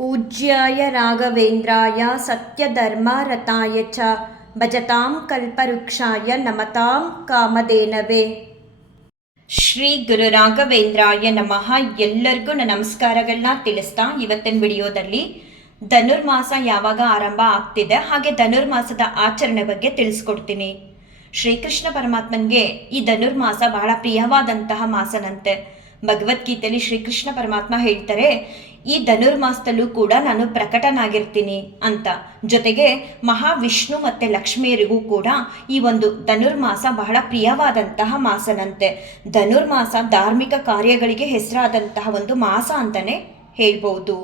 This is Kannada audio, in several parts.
ಪೂಜ್ಯಾಯ ರಾಘವೇಂದ್ರಾಯ ಸತ್ಯಧರ್ಮರತಾಯ ಚ ಭಜತಾಂ ಕಲ್ಪವೃಕ್ಷಾಯ ನಮತಾಂ ಕಾಮಧೇನವೇ. ಶ್ರೀ ಗುರು ರಾಘವೇಂದ್ರಾಯ ನಮಃ. ಎಲ್ಲರಿಗೂ ನನ್ನ ನಮಸ್ಕಾರಗಳನ್ನ ತಿಳಿಸ್ತಾ ಇವತ್ತಿನ ವಿಡಿಯೋದಲ್ಲಿ ಧನುರ್ಮಾಸ ಯಾವಾಗ ಆರಂಭ ಆಗ್ತಿದೆ ಹಾಗೆ ಧನುರ್ಮಾಸದ ಆಚರಣೆ ಬಗ್ಗೆ ತಿಳಿಸ್ಕೊಡ್ತೀನಿ. ಶ್ರೀಕೃಷ್ಣ ಪರಮಾತ್ಮನ್ಗೆ ಈ ಧನುರ್ಮಾಸ ಬಹಳ ಪ್ರಿಯವಾದಂತಹ ಮಾಸನಂತೆ. ಭಗವದ್ಗೀತೆಯಲ್ಲಿ ಶ್ರೀಕೃಷ್ಣ ಪರಮಾತ್ಮ ಹೇಳ್ತಾರೆ, ಈ ಧನುರ್ಮಾಸದಲ್ಲೂ ಕೂಡ ನಾನು ಪ್ರಕಟನಾಗಿರ್ತೀನಿ ಅಂತ. ಜೊತೆಗೆ ಮಹಾವಿಷ್ಣು ಮತ್ತೆ ಲಕ್ಷ್ಮಿಯರಿಗೂ ಕೂಡ ಈ ಒಂದು ಧನುರ್ಮಾಸ ಬಹಳ ಪ್ರಿಯವಾದಂತಹ ಮಾಸನಂತೆ. ಧನುರ್ಮಾಸ ಧಾರ್ಮಿಕ ಕಾರ್ಯಗಳಿಗೆ ಹೆಸರಾದಂತಹ ಒಂದು ಮಾಸ ಅಂತಾನೆ ಹೇಳ್ಬೋದು.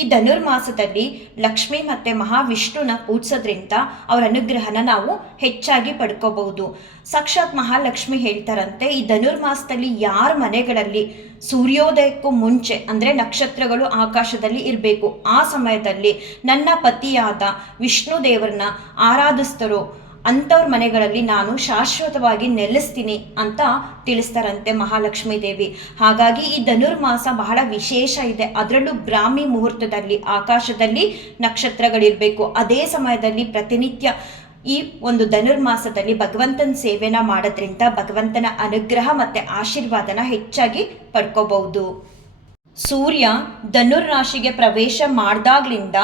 ಈ ಧನುರ್ಮಾಸದಲ್ಲಿ ಲಕ್ಷ್ಮಿ ಮತ್ತೆ ಮಹಾವಿಷ್ಣುನ ಪೂಜಿಸೋದ್ರಿಂದ ಅವರ ಅನುಗ್ರಹನ ನಾವು ಹೆಚ್ಚಾಗಿ ಪಡ್ಕೋಬಹುದು. ಸಾಕ್ಷಾತ್ ಮಹಾಲಕ್ಷ್ಮಿ ಹೇಳ್ತಾರಂತೆ, ಈ ಧನುರ್ಮಾಸದಲ್ಲಿ ಯಾರ ಮನೆಗಳಲ್ಲಿ ಸೂರ್ಯೋದಯಕ್ಕೂ ಮುಂಚೆ ಅಂದರೆ ನಕ್ಷತ್ರಗಳು ಆಕಾಶದಲ್ಲಿ ಇರಬೇಕು, ಆ ಸಮಯದಲ್ಲಿ ನನ್ನ ಪತಿಯಾದ ವಿಷ್ಣು ದೇವರನ್ನ ಆರಾಧಿಸ್ತಾರೋ ಅಂಥವ್ರ ಮನೆಗಳಲ್ಲಿ ನಾನು ಶಾಶ್ವತವಾಗಿ ನೆಲೆಸ್ತೀನಿ ಅಂತ ತಿಳಿಸ್ತಾರಂತೆ ಮಹಾಲಕ್ಷ್ಮೀ ದೇವಿ. ಹಾಗಾಗಿ ಈ ಧನುರ್ಮಾಸ ಬಹಳ ವಿಶೇಷ ಇದೆ. ಅದರಲ್ಲೂ ಬ್ರಾಹ್ಮಿ ಮುಹೂರ್ತದಲ್ಲಿ ಆಕಾಶದಲ್ಲಿ ನಕ್ಷತ್ರಗಳಿರಬೇಕು. ಅದೇ ಸಮಯದಲ್ಲಿ ಪ್ರತಿನಿತ್ಯ ಈ ಒಂದು ಧನುರ್ಮಾಸದಲ್ಲಿ ಭಗವಂತನ ಸೇವೆನ ಮಾಡೋದ್ರಿಂದ ಭಗವಂತನ ಅನುಗ್ರಹ ಮತ್ತು ಆಶೀರ್ವಾದನ ಹೆಚ್ಚಾಗಿ ಪಡ್ಕೋಬಹುದು. ಸೂರ್ಯ ಧನುರ್ ರಾಶಿಗೆ ಪ್ರವೇಶ ಮಾಡಿದಾಗ್ಲಿಂದ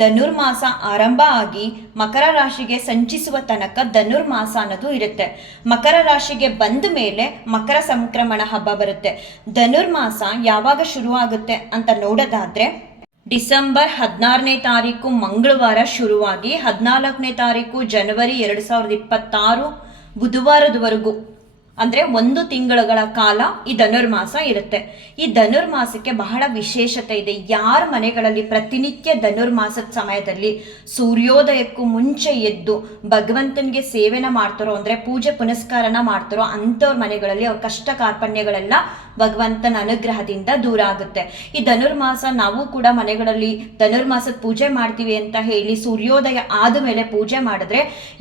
ಧನುರ್ಮಾಸ ಆರಂಭ ಆಗಿ ಮಕರ ರಾಶಿಗೆ ಸಂಚಿಸುವ ತನಕ ಧನುರ್ಮಾಸ ಅನ್ನೋದು ಇರುತ್ತೆ. ಮಕರ ರಾಶಿಗೆ ಬಂದ ಮೇಲೆ ಮಕರ ಸಂಕ್ರಮಣ ಹಬ್ಬ ಬರುತ್ತೆ. ಧನುರ್ಮಾಸ ಯಾವಾಗ ಶುರುವಾಗುತ್ತೆ ಅಂತ ನೋಡೋದಾದ್ರೆ ಡಿಸೆಂಬರ್ 16ನೇ ತಾರೀಕು ಮಂಗಳವಾರ ಶುರುವಾಗಿ 14ನೇ ತಾರೀಕು ಜನವರಿ 2026 ಬುಧವಾರದವರೆಗೂ ಅಂದರೆ 1 ತಿಂಗಳುಗಳ ಕಾಲ ಈ ಧನುರ್ಮಾಸ ಇರುತ್ತೆ. ಈ ಧನುರ್ಮಾಸಕ್ಕೆ ಬಹಳ ವಿಶೇಷತೆ ಇದೆ. ಯಾರ ಮನೆಗಳಲ್ಲಿ ಪ್ರತಿನಿತ್ಯ ಧನುರ್ಮಾಸದ ಸಮಯದಲ್ಲಿ ಸೂರ್ಯೋದಯಕ್ಕೂ ಮುಂಚೆ ಎದ್ದು ಭಗವಂತನಿಗೆ ಸೇವೆನ ಮಾಡ್ತಾರೋ ಅಂದರೆ ಪೂಜೆ ಪುನಸ್ಕಾರನ ಮಾಡ್ತಾರೋ ಅಂಥವ್ರ ಮನೆಗಳಲ್ಲಿ ಅವ್ರ ಕಷ್ಟ ಕಾರ್ಪಣ್ಯಗಳೆಲ್ಲ ಭಗವಂತನ ಅನುಗ್ರಹದಿಂದ ದೂರ ಆಗುತ್ತೆ. ಈ ಧನುರ್ಮಾಸ ನಾವು ಕೂಡ ಮನೆಗಳಲ್ಲಿ ಧನುರ್ಮಾಸದ ಪೂಜೆ ಮಾಡ್ತೀವಿ ಅಂತ ಹೇಳಿ ಸೂರ್ಯೋದಯ ಆದ ಮೇಲೆ ಪೂಜೆ ಮಾಡಿದ್ರೆ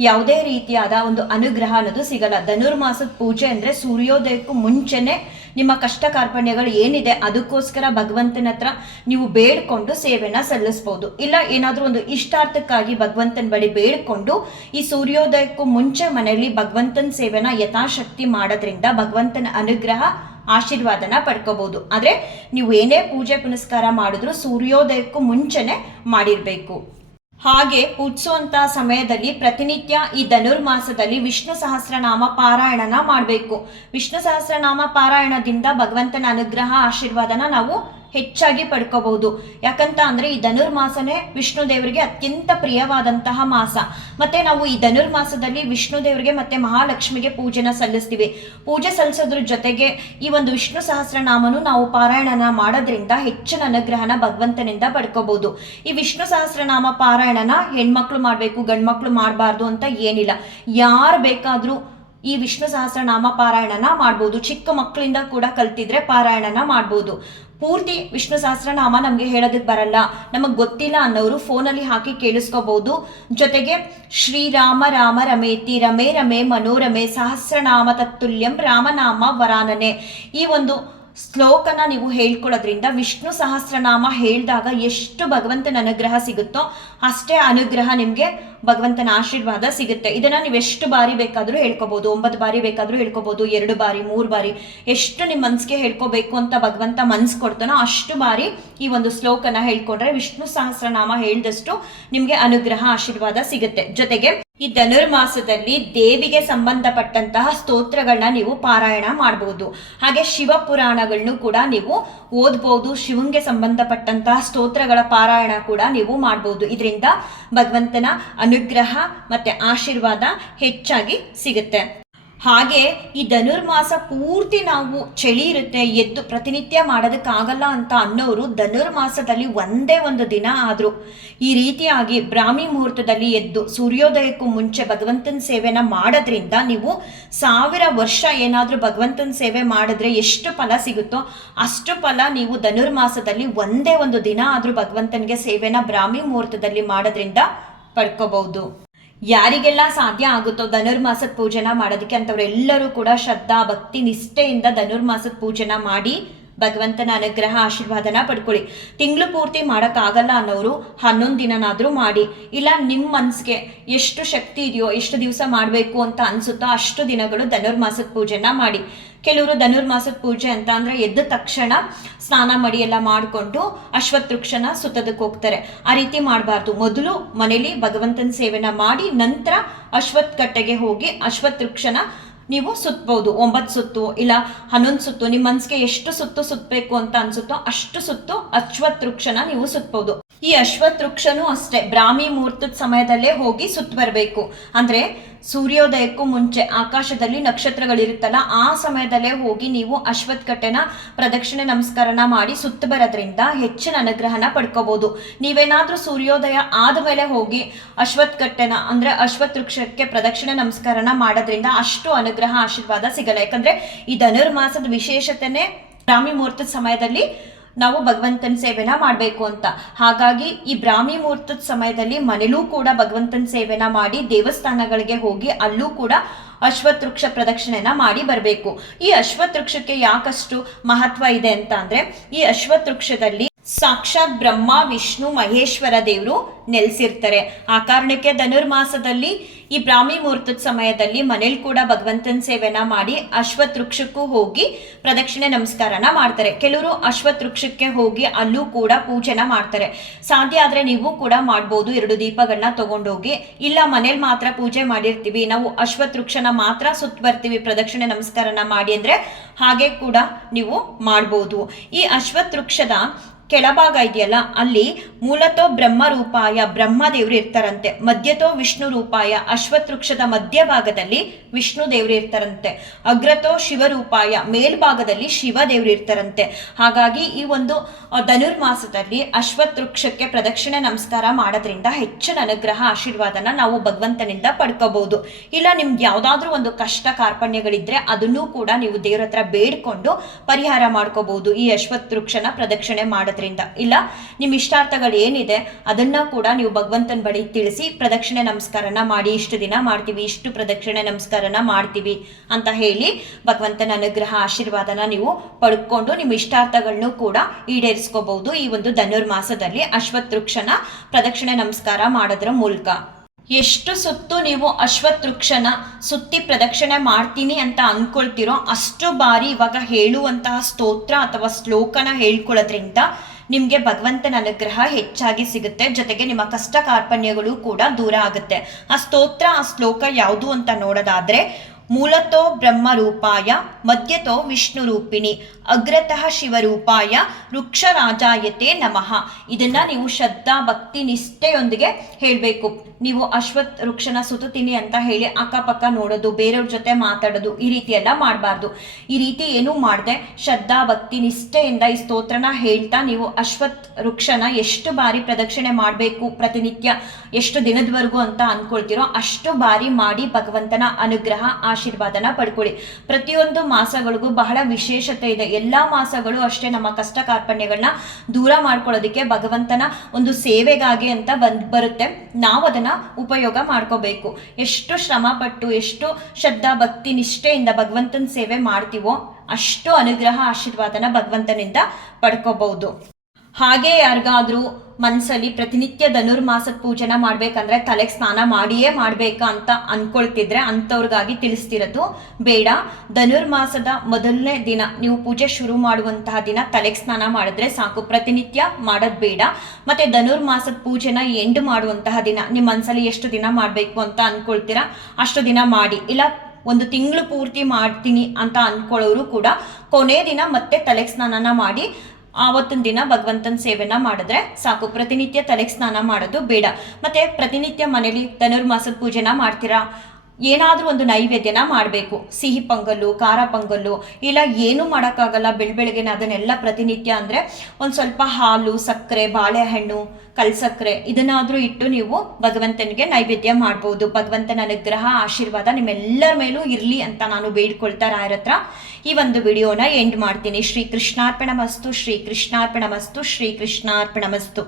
ಯಾವುದೇ ರೀತಿಯಾದ ಒಂದು ಅನುಗ್ರಹ ಅನ್ನೋದು ಸಿಗಲ್ಲ. ಧನುರ್ಮಾಸದ ಪೂಜೆ ಅಂದರೆ ಸೂರ್ಯೋದಯಕ್ಕೂ ಮುಂಚೆನೆ ನಿಮ್ಮ ಕಷ್ಟ ಕಾರ್ಪಣ್ಯಗಳು ಏನಿದೆ ಅದಕ್ಕೋಸ್ಕರ ಭಗವಂತನ ಹತ್ರ ನೀವು ಬೇಡ್ಕೊಂಡು ಸೇವೆನ ಸಲ್ಲಿಸ್ಬೋದು. ಇಲ್ಲ ಏನಾದರೂ ಒಂದು ಇಷ್ಟಾರ್ಥಕ್ಕಾಗಿ ಭಗವಂತನ ಬಳಿ ಬೇಡ್ಕೊಂಡು ಈ ಸೂರ್ಯೋದಯಕ್ಕೂ ಮುಂಚೆ ಮನೆಯಲ್ಲಿ ಭಗವಂತನ ಸೇವೆನ ಯಥಾಶಕ್ತಿ ಮಾಡೋದ್ರಿಂದ ಭಗವಂತನ ಅನುಗ್ರಹ ಆಶೀರ್ವಾದನ ಪಡ್ಕೋಬಹುದು. ಆದರೆ ನೀವು ಏನೇ ಪೂಜೆ ಪುನಸ್ಕಾರ ಮಾಡಿದ್ರು ಸೂರ್ಯೋದಯಕ್ಕೂ ಮುಂಚೆನೆ ಮಾಡಿರಬೇಕು. ಹಾಗೆ ಪೂಜಿಸುವಂತ ಸಮಯದಲ್ಲಿ ಪ್ರತಿನಿತ್ಯ ಈ ಧನುರ್ಮಾಸದಲ್ಲಿ ವಿಷ್ಣು ಸಹಸ್ರನಾಮ ಪಾರಾಯಣನ ಮಾಡಬೇಕು. ವಿಷ್ಣು ಸಹಸ್ರನಾಮ ಪಾರಾಯಣದಿಂದ ಭಗವಂತನ ಅನುಗ್ರಹ ಆಶೀರ್ವಾದನ ನಾವು ಹೆಚ್ಚಾಗಿ ಪಡ್ಕೋಬಹುದು. ಯಾಕಂತ ಅಂದ್ರೆ ಈ ಧನುರ್ಮಾಸನೇ ವಿಷ್ಣು ದೇವರಿಗೆ ಅತ್ಯಂತ ಪ್ರಿಯವಾದಂತಹ ಮಾಸ. ಮತ್ತೆ ನಾವು ಈ ಧನುರ್ಮಾಸದಲ್ಲಿ ವಿಷ್ಣು ದೇವರಿಗೆ ಮತ್ತೆ ಮಹಾಲಕ್ಷ್ಮಿಗೆ ಪೂಜೆನ ಸಲ್ಲಿಸ್ತೀವಿ. ಪೂಜೆ ಸಲ್ಲಿಸೋದ್ರ ಜೊತೆಗೆ ಈ ಒಂದು ವಿಷ್ಣು ಸಹಸ್ರನಾಮನು ನಾವು ಪಾರಾಯಣನ ಮಾಡೋದ್ರಿಂದ ಹೆಚ್ಚಿನ ಅನುಗ್ರಹನ ಭಗವಂತನಿಂದ ಪಡ್ಕೋಬಹುದು. ಈ ವಿಷ್ಣು ಸಹಸ್ರನಾಮ ಪಾರಾಯಣನ ಹೆಣ್ಮಕ್ಳು ಮಾಡಬೇಕು, ಗಂಡ್ಮಕ್ಳು ಮಾಡಬಾರ್ದು ಅಂತ ಏನಿಲ್ಲ. ಯಾರು ಬೇಕಾದ್ರೂ ಈ ವಿಷ್ಣು ಸಹಸ್ರನಾಮ ಪಾರಾಯಣನ ಮಾಡ್ಬೋದು. ಚಿಕ್ಕ ಮಕ್ಕಳಿಂದ ಕೂಡ ಕಲ್ತಿದ್ರೆ ಪಾರಾಯಣನ ಮಾಡ್ಬೋದು. ಪೂರ್ತಿ ವಿಷ್ಣು ಸಹಸ್ರನಾಮ ನಮಗೆ ಹೇಳೋದಕ್ಕೆ ಬರಲ್ಲ, ನಮಗೆ ಗೊತ್ತಿಲ್ಲ ಅನ್ನೋರು ಫೋನಲ್ಲಿ ಹಾಕಿ ಕೇಳಿಸ್ಕೋಬಹುದು. ಜೊತೆಗೆ ಶ್ರೀರಾಮ ರಾಮ ರಮೇತಿ ರಮೇ ರಮೇ ಮನೋರಮೆ ಸಹಸ್ರನಾಮ ತತ್ತುಲ್ಯಂ ರಾಮನಾಮ ವರಾನನೆ ಈ ಒಂದು ಶ್ಲೋಕನ ನೀವು ಹೇಳ್ಕೊಳ್ಳೋದ್ರಿಂದ ವಿಷ್ಣು ಸಹಸ್ರನಾಮ ಹೇಳಿದಾಗ ಎಷ್ಟು ಭಗವಂತನ ಅನುಗ್ರಹ ಸಿಗುತ್ತೋ ಅಷ್ಟೇ ಅನುಗ್ರಹ ನಿಮಗೆ ಭಗವಂತನ ಆಶೀರ್ವಾದ ಸಿಗುತ್ತೆ. ಇದನ್ನ ನೀವು ಎಷ್ಟು ಬಾರಿ ಬೇಕಾದರೂ ಹೇಳ್ಕೋಬಹುದು. 9 ಬಾರಿ ಬೇಕಾದರೂ ಹೇಳ್ಕೋಬಹುದು, 2 ಬಾರಿ 3 ಬಾರಿ ಎಷ್ಟು ನಿಮ್ಮ ಮನ್ಸಿಗೆ ಹೇಳ್ಕೋಬೇಕು ಅಂತ ಭಗವಂತ ಮನ್ಸು ಕೊಡ್ತಾನೋ ಅಷ್ಟು ಬಾರಿ ಈ ಒಂದು ಶ್ಲೋಕನ ಹೇಳ್ಕೊಂಡ್ರೆ ವಿಷ್ಣು ಸಹಸ್ರನಾಮ ಹೇಳಿದಷ್ಟು ನಿಮಗೆ ಅನುಗ್ರಹ ಆಶೀರ್ವಾದ ಸಿಗುತ್ತೆ. ಜೊತೆಗೆ ಈ ಧನುರ್ಮಾಸದಲ್ಲಿ ದೇವಿಗೆ ಸಂಬಂಧಪಟ್ಟಂತಹ ಸ್ತೋತ್ರಗಳನ್ನ ನೀವು ಪಾರಾಯಣ ಮಾಡಬಹುದು. ಹಾಗೆ ಶಿವ ಪುರಾಣಗಳನ್ನು ಕೂಡ ನೀವು ಓದ್ಬಹುದು. ಶಿವಂಗೆ ಸಂಬಂಧಪಟ್ಟಂತಹ ಸ್ತೋತ್ರಗಳ ಪಾರಾಯಣ ಕೂಡ ನೀವು ಮಾಡಬಹುದು. ಇದರಿಂದ ಭಗವಂತನ ಅನುಗ್ರಹ ಮತ್ತೆ ಆಶೀರ್ವಾದ ಹೆಚ್ಚಾಗಿ ಸಿಗುತ್ತೆ. ಹಾಗೆ ಈ ಧನುರ್ಮಾಸ ಪೂರ್ತಿ ನಾವು ಚಳಿ ಇರುತ್ತೆ, ಎದ್ದು ಪ್ರತಿನಿತ್ಯ ಮಾಡೋದಕ್ಕಾಗಲ್ಲ ಅಂತ ಅನ್ನೋರು ಧನುರ್ಮಾಸದಲ್ಲಿ ಒಂದೇ ಒಂದು ದಿನ ಆದರೂ ಈ ರೀತಿಯಾಗಿ ಬ್ರಾಹ್ಮಿ ಮುಹೂರ್ತದಲ್ಲಿ ಎದ್ದು ಸೂರ್ಯೋದಯಕ್ಕೂ ಮುಂಚೆ ಭಗವಂತನ ಸೇವೆನ ಮಾಡೋದ್ರಿಂದ ನೀವು 1000 ವರ್ಷ ಏನಾದರೂ ಭಗವಂತನ ಸೇವೆ ಮಾಡಿದ್ರೆ ಎಷ್ಟು ಫಲ ಸಿಗುತ್ತೋ ಅಷ್ಟು ಫಲ ನೀವು ಧನುರ್ಮಾಸದಲ್ಲಿ ಒಂದೇ ಒಂದು ದಿನ ಆದರೂ ಭಗವಂತನಿಗೆ ಸೇವೆನ ಬ್ರಾಹ್ಮಿ ಮುಹೂರ್ತದಲ್ಲಿ ಮಾಡೋದ್ರಿಂದ ಪಡ್ಕೋಬಹುದು. ಯಾರಿಗೆಲ್ಲ ಸಾಧ್ಯ ಆಗುತ್ತೋ ಧನುರ್ಮಾಸದ ಪೂಜೆನ ಮಾಡೋದಕ್ಕೆ ಅಂಥವರೆಲ್ಲರೂ ಕೂಡ ಶ್ರದ್ಧಾ ಭಕ್ತಿ ನಿಷ್ಠೆಯಿಂದ ಧನುರ್ಮಾಸದ ಪೂಜೆನ ಮಾಡಿ ಭಗವಂತನ ಅನುಗ್ರಹ ಆಶೀರ್ವಾದನ ಪಡ್ಕೊಳ್ಳಿ. ತಿಂಗಳು ಪೂರ್ತಿ ಮಾಡೋಕ್ಕಾಗಲ್ಲ ಅನ್ನೋರು 11 ದಿನನಾದರೂ ಮಾಡಿ, ಇಲ್ಲ ನಿಮ್ಮ ಮನಸ್ಸಿಗೆ ಎಷ್ಟು ಶಕ್ತಿ ಇದೆಯೋ, ಎಷ್ಟು ದಿವಸ ಮಾಡಬೇಕು ಅಂತ ಅನಿಸುತ್ತೋ ಅಷ್ಟು ದಿನಗಳು ಧನುರ್ಮಾಸದ ಪೂಜೆನ ಮಾಡಿ. ಕೆಲವರು ಧನುರ್ಮಾಸದ ಪೂಜೆ ಅಂತ ಅಂದರೆ ಎದ್ದ ತಕ್ಷಣ ಸ್ನಾನ ಮಾಡಿ ಎಲ್ಲ ಮಾಡಿಕೊಂಡು ಅಶ್ವತ್ಥ ವೃಕ್ಷನ ಸುತ್ತೋದಕ್ಕೆ ಹೋಗ್ತಾರೆ. ಆ ರೀತಿ ಮಾಡಬಾರ್ದು. ಮೊದಲು ಮನೇಲಿ ಭಗವಂತನ ಸೇವೆನ ಮಾಡಿ ನಂತರ ಅಶ್ವತ್ಥ ಕಟ್ಟೆಗೆ ಹೋಗಿ ಅಶ್ವತ್ಥ ವೃಕ್ಷನ ನೀವು ಸುತ್ತಬಹುದು. 9 ಸುತ್ತು ಇಲ್ಲ 11 ಸುತ್ತು, ನಿಮ್ಮ ಮನಸ್ಸಿಗೆ ಎಷ್ಟು ಸುತ್ತು ಸುತ್ತಬೇಕು ಅಂತ ಅನ್ಸುತ್ತೋ ಅಷ್ಟು ಸುತ್ತು ಅಶ್ವತ್ಥ ವೃಕ್ಷನ ನೀವು ಸುತ್ತಬಹುದು. ಈ ಅಶ್ವತ್ಥ ವೃಕ್ಷನೂ ಅಷ್ಟೇ ಬ್ರಾಹ್ಮಿ ಮುಹೂರ್ತದ ಸಮಯದಲ್ಲೇ ಹೋಗಿ ಸುತ್ತ ಬರಬೇಕು. ಅಂದ್ರೆ ಸೂರ್ಯೋದಯಕ್ಕೂ ಮುಂಚೆ ಆಕಾಶದಲ್ಲಿ ನಕ್ಷತ್ರಗಳಿರುತ್ತಲ್ಲ ಆ ಸಮಯದಲ್ಲೇ ಹೋಗಿ ನೀವು ಅಶ್ವತ್ಥ ಕಟ್ಟೆನ ಪ್ರದಕ್ಷಿಣೆ ನಮಸ್ಕಾರನ ಮಾಡಿ ಸುತ್ತ ಬರೋದ್ರಿಂದ ಹೆಚ್ಚಿನ ಅನುಗ್ರಹನ ಪಡ್ಕೋಬಹುದು. ನೀವೇನಾದ್ರೂ ಸೂರ್ಯೋದಯ ಆದಮೇಲೆ ಹೋಗಿ ಅಶ್ವತ್ಥ ಕಟ್ಟೆನ ಅಂದ್ರೆ ಅಶ್ವತ್ಥ ವೃಕ್ಷಕ್ಕೆ ಪ್ರದಕ್ಷಿಣೆ ನಮಸ್ಕಾರನ ಮಾಡೋದ್ರಿಂದ ಅಷ್ಟು ಅನುಗ್ರಹ ಆಶೀರ್ವಾದ ಸಿಗಲ್ಲ. ಯಾಕಂದ್ರೆ ಈ ಧನುರ್ಮಾಸದ ವಿಶೇಷತೆನೇ ಬ್ರಾಹ್ಮಿ ಮುಹೂರ್ತದ ಸಮಯದಲ್ಲಿ ನಾವು ಭಗವಂತನ ಸೇವೆನ ಮಾಡಬೇಕು ಅಂತ. ಹಾಗಾಗಿ ಈ ಬ್ರಾಹ್ಮಿ ಮುಹೂರ್ತದ ಸಮಯದಲ್ಲಿ ಮನೇಲೂ ಕೂಡ ಭಗವಂತನ ಸೇವೆನ ಮಾಡಿ ದೇವಸ್ಥಾನಗಳಿಗೆ ಹೋಗಿ ಅಲ್ಲೂ ಕೂಡ ಅಶ್ವತ್ಥ ವೃಕ್ಷ ಪ್ರದಕ್ಷಿಣೆನ ಮಾಡಿ ಬರಬೇಕು. ಈ ಅಶ್ವತ್ಥ ವೃಕ್ಷಕ್ಕೆ ಯಾಕಷ್ಟು ಮಹತ್ವ ಇದೆ ಅಂತ ಅಂದ್ರೆ ಈ ಅಶ್ವತ್ಥ ವೃಕ್ಷದಲ್ಲಿ ಸಾಕ್ಷಾತ್ ಬ್ರಹ್ಮ ವಿಷ್ಣು ಮಹೇಶ್ವರ ದೇವರು ನೆಲೆಸಿರ್ತಾರೆ. ಆ ಕಾರಣಕ್ಕೆ ಧನುರ್ಮಾಸದಲ್ಲಿ ಈ ಬ್ರಾಹ್ಮಿ ಮುಹೂರ್ತದ ಸಮಯದಲ್ಲಿ ಮನೇಲಿ ಕೂಡ ಭಗವಂತನ ಸೇವೆನ ಮಾಡಿ ಅಶ್ವತ್ಥ ವೃಕ್ಷಕ್ಕೂ ಹೋಗಿ ಪ್ರದಕ್ಷಿಣೆ ನಮಸ್ಕಾರನ ಮಾಡ್ತಾರೆ. ಕೆಲವರು ಅಶ್ವತ್ಥ ವೃಕ್ಷಕ್ಕೆ ಹೋಗಿ ಅಲ್ಲೂ ಕೂಡ ಪೂಜೆನ ಮಾಡ್ತಾರೆ. ಸಾಧ್ಯ ಆದ್ರೆ ನೀವು ಕೂಡ ಮಾಡ್ಬೋದು. 2 ದೀಪಗಳನ್ನ ತಗೊಂಡೋಗಿ, ಇಲ್ಲ ಮನೇಲಿ ಮಾತ್ರ ಪೂಜೆ ಮಾಡಿರ್ತೀವಿ, ನಾವು ಅಶ್ವತ್ಥ ವೃಕ್ಷನ ಮಾತ್ರ ಸುತ್ತ ಬರ್ತೀವಿ ಪ್ರದಕ್ಷಿಣೆ ನಮಸ್ಕಾರನ ಮಾಡಿ ಅಂದ್ರೆ ಹಾಗೆ ಕೂಡ ನೀವು ಮಾಡ್ಬೋದು. ಈ ಅಶ್ವತ್ಥ ವೃಕ್ಷದ ಕೆಳಭಾಗ ಇದೆಯಲ್ಲ ಅಲ್ಲಿ ಮೂಲತೋ ಬ್ರಹ್ಮ ರೂಪಾಯ ಬ್ರಹ್ಮದೇವರು ಇರ್ತಾರಂತೆ, ಮಧ್ಯತೋ ವಿಷ್ಣು ರೂಪಾಯ ಅಶ್ವತ್ಥ ವೃಕ್ಷದ ಮಧ್ಯಭಾಗದಲ್ಲಿ ವಿಷ್ಣು ದೇವರು ಇರ್ತಾರಂತೆ, ಅಗ್ರತೋ ಶಿವರೂಪಾಯ ಮೇಲ್ಭಾಗದಲ್ಲಿ ಶಿವದೇವರು ಇರ್ತಾರಂತೆ. ಹಾಗಾಗಿ ಈ ಒಂದು ಧನುರ್ಮಾಸದಲ್ಲಿ ಅಶ್ವತ್ಥ ವೃಕ್ಷಕ್ಕೆ ಪ್ರದಕ್ಷಿಣೆ ನಮಸ್ಕಾರ ಮಾಡೋದ್ರಿಂದ ಹೆಚ್ಚಿನ ಅನುಗ್ರಹ ಆಶೀರ್ವಾದನ ನಾವು ಭಗವಂತನಿಂದ ಪಡ್ಕೋಬಹುದು. ಇಲ್ಲ ನಿಮ್ಗೆ ಯಾವ್ದಾದ್ರೂ ಒಂದು ಕಷ್ಟ ಕಾರ್ಪಣ್ಯಗಳಿದ್ರೆ ಅದನ್ನೂ ಕೂಡ ನೀವು ದೇವ್ರ ಹತ್ರ ಬೇಡ್ಕೊಂಡು ಪರಿಹಾರ ಮಾಡ್ಕೋಬಹುದು ಈ ಅಶ್ವತ್ಥ ವೃಕ್ಷನ ಪ್ರದಕ್ಷಿಣೆ ಮಾಡೋದ್ರಿಂದ. ಇಲ್ಲ ನಿಮ್ಮ ಇಷ್ಟಾರ್ಥಗಳು ಏನಿದೆ ಅದನ್ನ ಕೂಡ ನೀವು ಭಗವಂತನ ಬಳಿ ತಿಳಿಸಿ ಪ್ರದಕ್ಷಿಣೆ ನಮಸ್ಕಾರನ ಮಾಡಿ, ಇಷ್ಟು ದಿನ ಮಾಡ್ತೀವಿ, ಇಷ್ಟು ಪ್ರದಕ್ಷಿಣೆ ನಮಸ್ಕಾರನ ಮಾಡ್ತೀವಿ ಅಂತ ಹೇಳಿ ಭಗವಂತನ ಅನುಗ್ರಹ ಆಶೀರ್ವಾದನ ನೀವು ಪಡ್ಕೊಂಡು ನಿಮ್ಮ ಇಷ್ಟಾರ್ಥಗಳನ್ನು ಕೂಡ ಈಡೇರಿಸ್ಕೋಬಹುದು ಈ ಒಂದು ಧನುರ್ಮಾಸದಲ್ಲಿ ಅಶ್ವತ್ಥ ವೃಕ್ಷನ ಪ್ರದಕ್ಷಿಣೆ ನಮಸ್ಕಾರ ಮಾಡೋದ್ರ ಮೂಲಕ. ಎಷ್ಟು ಸುತ್ತು ನೀವು ಅಶ್ವತ್ಥ ವೃಕ್ಷನ ಸುತ್ತಿ ಪ್ರದಕ್ಷಿಣೆ ಮಾಡ್ತೀನಿ ಅಂತ ಅನ್ಕೊಳ್ತಿರೋ ಅಷ್ಟು ಬಾರಿ ಇವಾಗ ಹೇಳುವಂತಹ ಸ್ತೋತ್ರ ಅಥವಾ ಶ್ಲೋಕನ ಹೇಳ್ಕೊಳ್ಳೋದ್ರಿಂದ ನಿಮಗೆ ಭಗವಂತನ ಅನುಗ್ರಹ ಹೆಚ್ಚಾಗಿ ಸಿಗುತ್ತೆ. ಜೊತೆಗೆ ನಿಮ್ಮ ಕಷ್ಟ ಕಾರ್ಪಣ್ಯಗಳು ಕೂಡ ದೂರ ಆಗುತ್ತೆ. ಆ ಸ್ತೋತ್ರ ಆ ಶ್ಲೋಕ ಯಾವುದು ಅಂತ ನೋಡೋದಾದ್ರೆ ಮೂಲತೋ ಬ್ರಹ್ಮ ರೂಪಾಯ ಮಧ್ಯತೋ ವಿಷ್ಣು ರೂಪಿಣಿ ಅಗ್ರತಃ ಶಿವರೂಪಾಯ ವೃಕ್ಷರಾಜಾಯತೆ ನಮಃ. ಇದನ್ನ ನೀವು ಶ್ರದ್ಧಾ ಭಕ್ತಿ ನಿಷ್ಠೆಯೊಂದಿಗೆ ಹೇಳಬೇಕು. ನೀವು ಅಶ್ವತ್ಥ ವೃಕ್ಷನ ಸುತ್ತೀನಿ ಅಂತ ಹೇಳಿ ಅಕ್ಕಪಕ್ಕ ನೋಡೋದು, ಬೇರೆಯವ್ರ ಜೊತೆ ಮಾತಾಡೋದು, ಈ ರೀತಿ ಎಲ್ಲ ಮಾಡಬಾರ್ದು. ಈ ರೀತಿ ಏನೂ ಮಾಡದೆ ಶ್ರದ್ಧಾ ಭಕ್ತಿ ನಿಷ್ಠೆಯಿಂದ ಈ ಸ್ತೋತ್ರನ ಹೇಳ್ತಾ ನೀವು ಅಶ್ವತ್ಥ ವೃಕ್ಷನ ಎಷ್ಟು ಬಾರಿ ಪ್ರದಕ್ಷಿಣೆ ಮಾಡಬೇಕು ಪ್ರತಿನಿತ್ಯ ಎಷ್ಟು ದಿನದವರೆಗೂ ಅಂತ ಅನ್ಕೊಳ್ತಿರೋ ಅಷ್ಟು ಬಾರಿ ಮಾಡಿ ಭಗವಂತನ ಅನುಗ್ರಹ ಆಶೀರ್ವಾದನ ಪಡ್ಕೊಳ್ಳಿ. ಪ್ರತಿಯೊಂದು ಮಾಸಗಳಿಗೂ ಬಹಳ ವಿಶೇಷತೆ ಇದೆ. ಎಲ್ಲಾ ಮಾಸಗಳು ಅಷ್ಟೇ ನಮ್ಮ ಕಷ್ಟ ಕಾರ್ಪಣ್ಯಗಳನ್ನ ದೂರ ಮಾಡ್ಕೊಳ್ಳೋದಕ್ಕೆ ಭಗವಂತನ ಒಂದು ಸೇವೆಗಾಗಿ ಅಂತ ಬರುತ್ತೆ. ನಾವು ಅದನ್ನ ಉಪಯೋಗ ಮಾಡ್ಕೋಬೇಕು. ಎಷ್ಟು ಶ್ರಮ ಪಟ್ಟು ಎಷ್ಟು ಶ್ರದ್ಧಾ ಭಕ್ತಿ ನಿಷ್ಠೆಯಿಂದ ಭಗವಂತನ ಸೇವೆ ಮಾಡ್ತೀವೋ ಅಷ್ಟು ಅನುಗ್ರಹ ಆಶೀರ್ವಾದನ ಭಗವಂತನಿಂದ ಪಡ್ಕೋಬಹುದು. ಹಾಗೆ ಯಾರಿಗಾದ್ರೂ ಮನಸ್ಸಲ್ಲಿ ಪ್ರತಿನಿತ್ಯ ಧನುರ್ಮಾಸದ ಪೂಜೆನ ಮಾಡ್ಬೇಕಂದ್ರೆ ತಲೆಗೆ ಸ್ನಾನ ಮಾಡಿಯೇ ಮಾಡ್ಬೇಕಾ ಅಂತ ಅನ್ಕೊಳ್ತಿದ್ರೆ ಅಂಥವ್ರಿಗಾಗಿ ತಿಳಿಸ್ತಿರೋದು ಬೇಡ. ಧನುರ್ಮಾಸದ ಮೊದಲನೇ ದಿನ ನೀವು ಪೂಜೆ ಶುರು ಮಾಡುವಂತಹ ದಿನ ತಲೆಗೆ ಸ್ನಾನ ಮಾಡಿದ್ರೆ ಸಾಕು, ಪ್ರತಿನಿತ್ಯ ಮಾಡೋದು ಬೇಡ. ಮತ್ತೆ ಧನುರ್ಮಾಸದ ಪೂಜೆನ ಎಂಡ್ ಮಾಡುವಂತಹ ದಿನ ನಿಮ್ಮ ಮನಸ್ಸಲ್ಲಿ ಎಷ್ಟು ದಿನ ಮಾಡಬೇಕು ಅಂತ ಅನ್ಕೊಳ್ತೀರಾ ಅಷ್ಟು ದಿನ ಮಾಡಿ. ಇಲ್ಲ 1 ತಿಂಗಳು ಪೂರ್ತಿ ಮಾಡ್ತೀನಿ ಅಂತ ಅನ್ಕೊಳ್ಳೋರು ಕೂಡ ಕೊನೆ ದಿನ ಮತ್ತೆ ತಲೆಗೆ ಸ್ನಾನನ ಮಾಡಿ ಆವತ್ತಿನ ದಿನ ಭಗವಂತನ ಸೇವೆನ ಮಾಡಿದ್ರೆ ಸಾಕು. ಪ್ರತಿನಿತ್ಯ ತಲೆಗೆ ಸ್ನಾನ ಮಾಡೋದು ಬೇಡ. ಮತ್ತೆ ಪ್ರತಿನಿತ್ಯ ಮನೇಲಿ ಧನುರ್ಮಾಸದ ಪೂಜೆನ ಮಾಡ್ತೀರಾ, ಏನಾದರೂ ಒಂದು ನೈವೇದ್ಯನ ಮಾಡಬೇಕು. ಸಿಹಿ ಪೊಂಗಲ್ಲು, ಖಾರ ಪೊಂಗಲ್ಲು, ಇಲ್ಲ ಏನೂ ಮಾಡೋಕ್ಕಾಗಲ್ಲ ಬೆಳಗ್ಗೆನೆ ಅದನ್ನೆಲ್ಲ ಪ್ರತಿನಿತ್ಯ ಅಂದರೆ ಒಂದು ಸ್ವಲ್ಪ ಹಾಲು, ಸಕ್ಕರೆ, ಬಾಳೆಹಣ್ಣು, ಕಲ್ಸಕ್ಕರೆ ಇದನ್ನಾದರೂ ಇಟ್ಟು ನೀವು ಭಗವಂತನಿಗೆ ನೈವೇದ್ಯ ಮಾಡ್ಬೋದು. ಭಗವಂತನ ಅನುಗ್ರಹ ಆಶೀರ್ವಾದ ನಿಮ್ಮೆಲ್ಲರ ಮೇಲೂ ಇರಲಿ ಅಂತ ನಾನು ಬೇಡ್ಕೊಳ್ತಾ ರಾಯರ ಹತ್ರ ಈ ಒಂದು ವಿಡಿಯೋನ ಎಂಡ್ ಮಾಡ್ತೀನಿ. ಶ್ರೀ ಕೃಷ್ಣಾರ್ಪಣಮಸ್ತು, ಶ್ರೀ ಕೃಷ್ಣಾರ್ಪಣಮಸ್ತು, ಶ್ರೀ ಕೃಷ್ಣಾರ್ಪಣಮಸ್ತು.